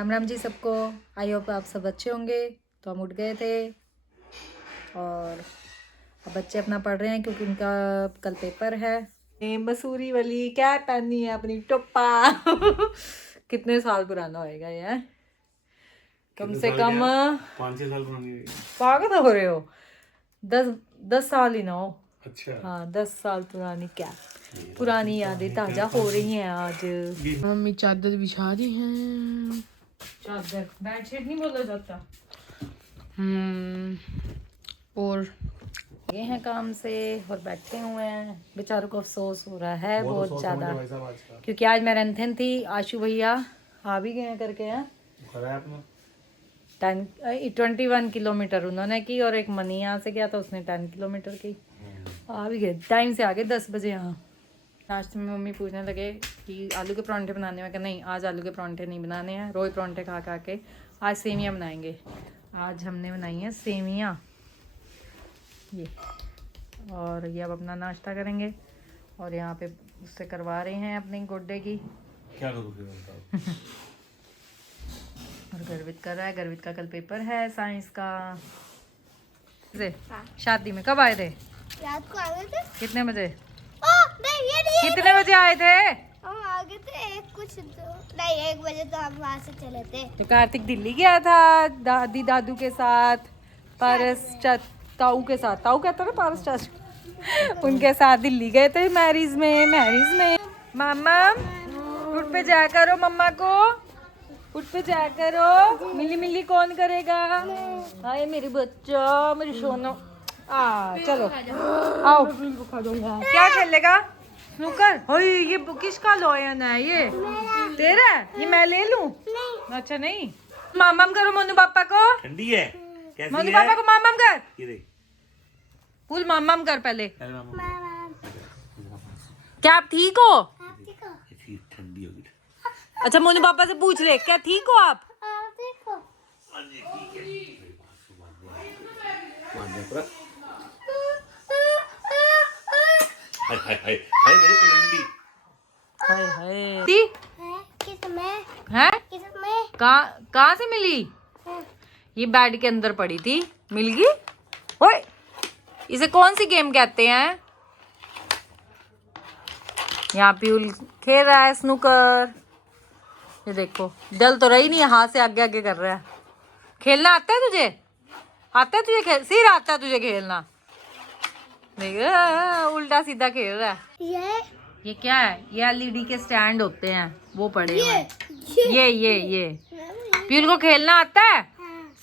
राम राम जी सबको। I hope आप सब अच्छे होंगे। तो हम उठ गए थे और अब बच्चे अपना पढ़ रहे हैं क्योंकि उनका कल पेपर है। मसूरी वाली क्या पहनी है अपनी टोपा कितने साल पुराना होएगा ये? कम से कम 5-6 साल पुरानी। पागल हो रहे हो? 10 साल ही ना हो। अच्छा हाँ 10 साल पुरानी क्या पुरानी यादें ताजा हो रही हैं आज। मम्मी चादर बिछा दी हैं। चादर बेडशीट नहीं बोला जाता। और ये हैं काम से और बैठे हुए हैं। बेचारों को अफसोस हो रहा है बहुत ज़्यादा क्योंकि आज मैराथन थी। आशु भैया आ भी गए करके हैं। 21 किलोमीटर उन्होंने की और एक मनी यहाँ से गया था उसने 10 किलोमीटर की। आ भी गए टाइम से आगे 10 बजे यहाँ। नाश्ते में मम्मी पूछने लगे कि आलू के परांठे बनाने में, कि नहीं आज आलू के परांठे नहीं बनाने हैं, रोज परांठे खा खा के आज सेवियाँ बनाएंगे। आज हमने बनाई हैं सेवियाँ ये, और ये अब अपना नाश्ता करेंगे और यहाँ पे उससे करवा रहे हैं अपने गुड्डे की। क्या करूँ और गर्वित कर रहा है। गर्वित का कल पेपर है साइंस का। शादी में कब आए थे? रात को आ गए थे। कितने बजे? नहीं ये नहीं। कितने बजे आए थे? हम आ गए थे नहीं 1 बजे तो हम वहाँ से चले थे। तो कार्तिक दिल्ली गया था दादी दादू के साथ, पारस ताऊ के साथ। ताऊ कहता ना पारस चाचू उनके साथ दिल्ली गए थे मैरिज में। मामा उठ पे जाया करो, मम्मा को उठ पे जाया करो। मिली मिली कौन करेगा? हाय मेरी बच्चा मेरी सोना। चलो आओ क्या खेलेगा? स्नूकर। होई ये किसका लॉयन है? ये तेरा है? ये मैं ले लूं? अच्छा नहीं। मामम करो मोनू पापा को। ठंडी है कैसी मोनू है? पापा को मामम कर। ये देख फुल मामम कर पहले। मामा क्या आप ठीक हो? ऐसी ठंडी होगी। अच्छा मोनू पापा से पूछ ले क्या ठीक हो आप? देखो हाय मेरे पुलंडी। हाय हाय किसमें हैं? किसमें कहाँ से मिली? ये बेड के अंदर पड़ी थी, मिल गई। ओए इसे कौन सी गेम कहते हैं? यहाँ प्यूल खेल रहा है स्नूकर। ये देखो डल तो रही नहीं है, हाथ से आगे आगे कर रहा है। खेलना आता है तुझे? आता है तुझे खेल? सिर आता है तुझे खेलना? देख उल्टा सीधा खेल रहा है। ये क्या है? ये एलईडी के स्टैंड होते हैं वो पड़े हुए हैं। ये प्यूल को खेलना आता है?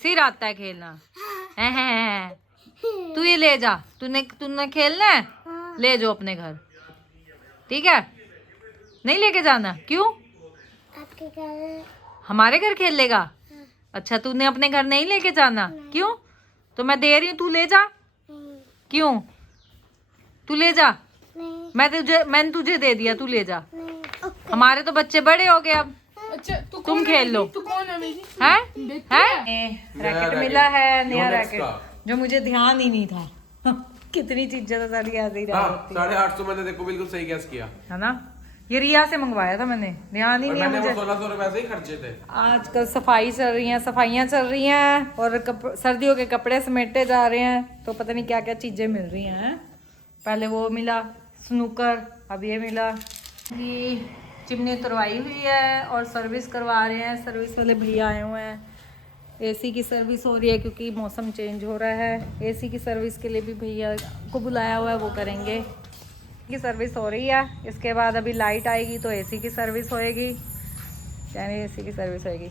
सिर आता है खेलना? हैं। तू ये ले जा, तूने खेलना है? ले जाओ अपने घर, ठीक है? नहीं लेके जाना? क्यों? आपके घर हमारे घर खेल लेगा? अच्छा तूने अपने घर नहीं लेके जाना? क्यों? तो मैं दे रही हूँ, तू ले जा। क्यों? तू ले जा। मैंने तुझे दे दिया, तू ले जा। हमारे तो बच्चे बड़े हो गए अब। अच्छा तुम खेल लो। तू कौन है मेरी? हैं? रैकेट मिला है नया रैकेट जो मुझे ध्यान ही नहीं था कितनी चीजें तो सारी ऐसे ही रह जाती हैं। 850 मैंने देखो बिल्कुल सही गैस किया है ना? ये रिया से मंगवाया था मैंने, ध्यान ही नहीं है मैंने मुझे। वो 1600 रुपए से ही खर्चे थे। आजकल सफाई चल रही है, सफाइयाँ चल रही हैं और सर्दियों के कपड़े समेटे जा रहे हैं तो पता नहीं क्या क्या चीज़ें मिल रही हैं। पहले वो मिला स्नूकर, अब ये मिला। ये चिमनी उतरवाई हुई है और सर्विस करवा रहे हैं। सर्विस वाले भैया आए हुए हैं। एसी की सर्विस हो रही है क्योंकि मौसम चेंज हो रहा है। एसी की सर्विस के लिए भी भैया को बुलाया हुआ है, वो करेंगे। की सर्विस हो रही है। इसके बाद अभी लाइट आएगी तो एसी की सर्विस होएगी, यानी एसी की सर्विस होएगी।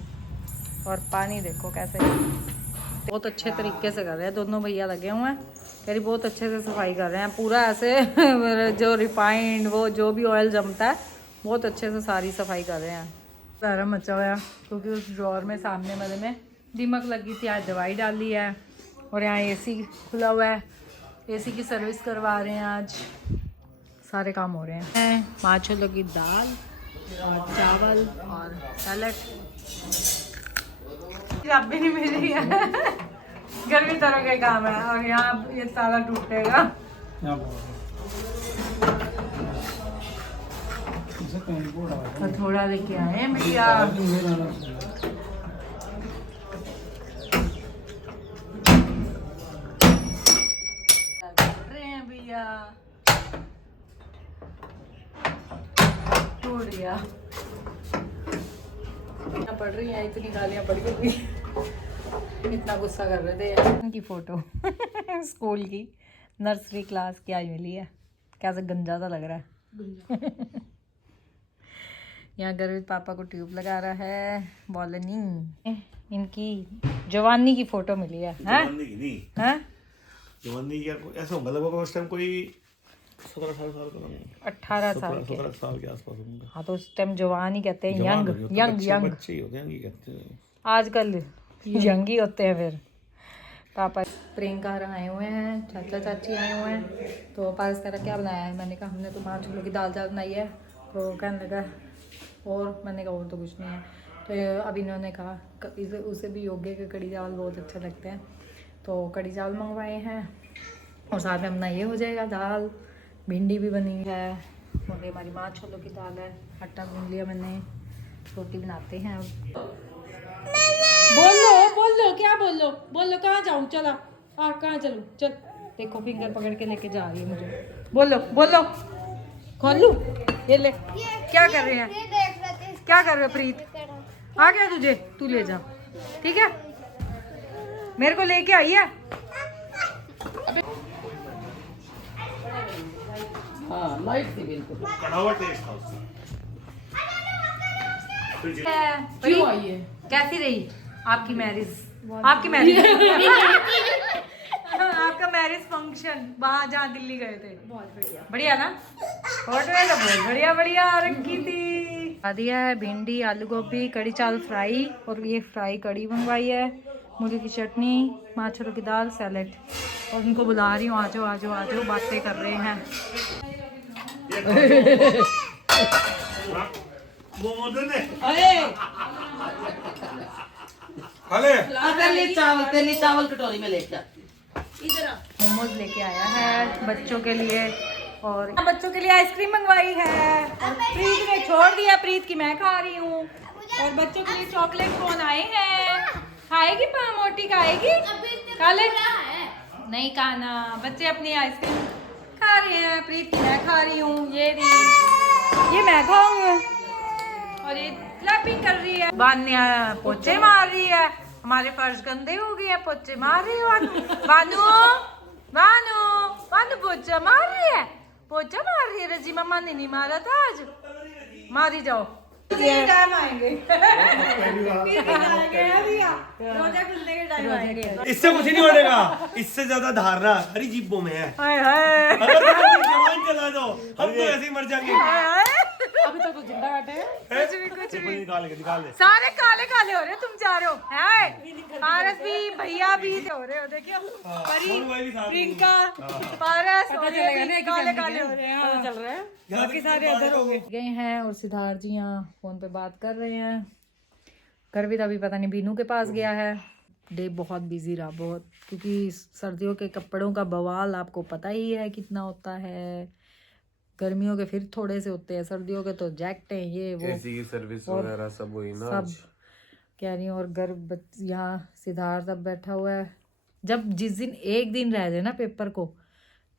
और पानी देखो कैसे बहुत अच्छे तरीके से कर रहे हैं दोनों भैया, लगे हुए हैं। यानी बहुत अच्छे से सफाई कर रहे हैं पूरा ऐसे जो रिफाइंड वो जो भी ऑयल जमता है बहुत अच्छे से सारी सफाई कर रहे हैं। सारा मचा हुआ क्योंकि उस ड्रॉर में सामने वाले में दीमक लगी थी, आज दवाई डाली है। और यहाँ एसी खुला हुआ है, एसी की सर्विस करवा रहे हैं आज। सारे काम हो रहे हैं। 5 किलो की दाल और चावल और सैलड। अब भी नहीं मिल रही है गर्मी तरह के काम है। और यहाँ ये सारा टूटेगा। तो थोड़ा लेके आए हैं भैया। छोड़ दिया। पढ़ रही है, इतनी गालियाँ पड़ गई, इतना गुस्सा कर रहे थे यार। उनकी फोटो स्कूल की नर्सरी क्लास की आई मिली है, कैसे गंजा सा लग रहा है। यहाँ गर्वित पापा को ट्यूब लगा रहा है, बॉलनी। इनकी जवानी की फोटो मिली है। जवानी की नहीं, हाँ जवानी क्या ऐसा होगा, लगभग उस टाइम कोई 17 साल का होगा, 18 साल के। 17 साल के आसपास होंगे। हाँ तो उस टाइम जवान ही कहते हैं, जवान यंग हो गए, यंग बच्चे- यंग। बच्चे ही होते हैं, यंग ही कहते हैं। आजकल यंग ही होते हैं। फिर पापा प्रियंका आए हुए हैं, चाचा चाची आए हुए हैं। तो पारस कह रहा क्या बनाया है, मैंने कहा हमने तो 5 किलो की दाल चावल बनाई है। तो कहने लगा और, मैंने कहा और तो कुछ नहीं है। तो अब इन्होंने कहा उसे भी योगे के कड़ी चावल बहुत अच्छे लगते हैं, तो कड़ी चावल मंगवाए हैं। और साथ में अपना ये हो जाएगा, दाल भिंडी भी बनी है, और ये हमारी माँ छोलों की दाल है। आटा गूंद लिया मैंने, रोटी बनाते हैं अब। बोलो क्या बोलो कहाँ जाऊँ, चला कहाँ चलूँ, चल। देखो फिंगर पकड़ के लेके जा रही है मुझे। बोलो खोल लूँ, ये ले। क्या कर रहे हैं, ये देख रहे थे। क्या कर रहे हो प्रीत? आ गया तुझे, तू ले जा, ठीक है। मेरे को लेके आई है। हाँ लाइट थी बिल्कुल। कड़वा टेस्ट था उसका। क्यों आई है? कैसी रही आपकी मैरिज? आपकी मैरिज आपका मैरिज फंक्शन वहाँ जहाँ दिल्ली गए थे? बहुत बढ़िया। बढ़िया ना? फोटो है तो बहुत बढ़िया रखी थी। दिया है भिंडी, आलू गोभी, कड़ी चावल फ्राई, और ये फ्राई कड़ी मंगवाई है, मूली की चटनी, माछरों की दाल, सैलेड। और उनको बुला रही हूँ, आजो आजो आजो, बातें कर रहे हैं। वो मदन है। तेली चावल कटोरी में लेकर मोमोज लेके आया है बच्चों के लिए, और बच्चों के लिए आइसक्रीम मंगवाई है। और प्रीत ने छोड़ दिया, प्रीत की मैं खा रही हूँ। और बच्चों के लिए चॉकलेट कोन आए हैं, खाएगी मोटी खाएगी, खा ले। नहीं खाना, बच्चे अपनी आइसक्रीम खा रहे हैं, प्रीत की मैं खा रही हूँ। ये मैं खाऊंगी। और ये क्लैपिंग कर रही है, बान्या पोछे मार रही है। हमारे फर्श गंदे हो गए हैं, पोछे मार रही है बानू। बानू पोछा मार रही है, पोछा मार रही है। रजी मम्मा ने नहीं मारा था आज, मारी जाओ। टाइम आएंगे, रोजा खुलने के टाइम आएंगे। इससे कुछ नहीं बढ़ेगा, इससे ज्यादा धारणा हरी जीबों में है। हाय हाय अगर जवान चला दो, हम तो ऐसे ही मर जाएंगे। अभी तक तो जिंदा बैठे हैं। कुछ भी निकाल दे। सारे काले काले हो रहे हो तुम चारों, है पारस भी, भैया भी हो रहे हो। देखियो परी, प्रियंका, पारस और ये भी काले काले हो रहे हैं। पता चल रहा है बाकी सारे उधर हो गए हैं। और सिद्धार्थ जी यहाँ फोन पे बात कर रहे हैं। करवित अभी पता नहीं बीनू के पास गया है। डे बहुत बिजी रहा, बहुत, क्योंकि सर्दियों के कपड़ों का बवाल आपको पता ही है कितना होता है। गर्मियों के फिर थोड़े से होते हैं, सर्दियों के तो जैकेट हैं, ये वो एसी की सर्विस वगैरह सब हुई ना सब कह रही हूँ। और यहाँ सिद्धार्थ अब बैठा हुआ है। जब जिस दिन एक दिन रह जाए ना पेपर को,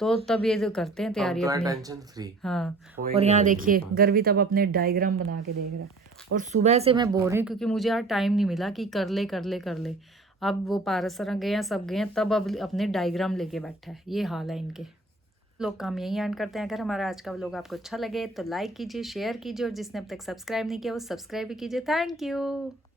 तो तब ये जो करते हैं तैयारी अपनी, टेंशन फ्री। हाँ। और यहाँ देखिए गर्वित अब अपने डायग्राम बना के देख रहा है। और सुबह से मैं बोल रही हूँ क्योंकि मुझे यार टाइम नहीं मिला कि कर ले। अब वो पारस सर गए हैं, सब गए हैं, तब अब अपने डायग्राम लेके बैठा है। ये हाल है इनके। लोग काम यही एंड करते हैं। अगर हमारा आज का व्लॉग आपको अच्छा लगे तो लाइक कीजिए, शेयर कीजिए, और जिसने अब तक सब्सक्राइब नहीं किया वो सब्सक्राइब भी कीजिए। Thank you.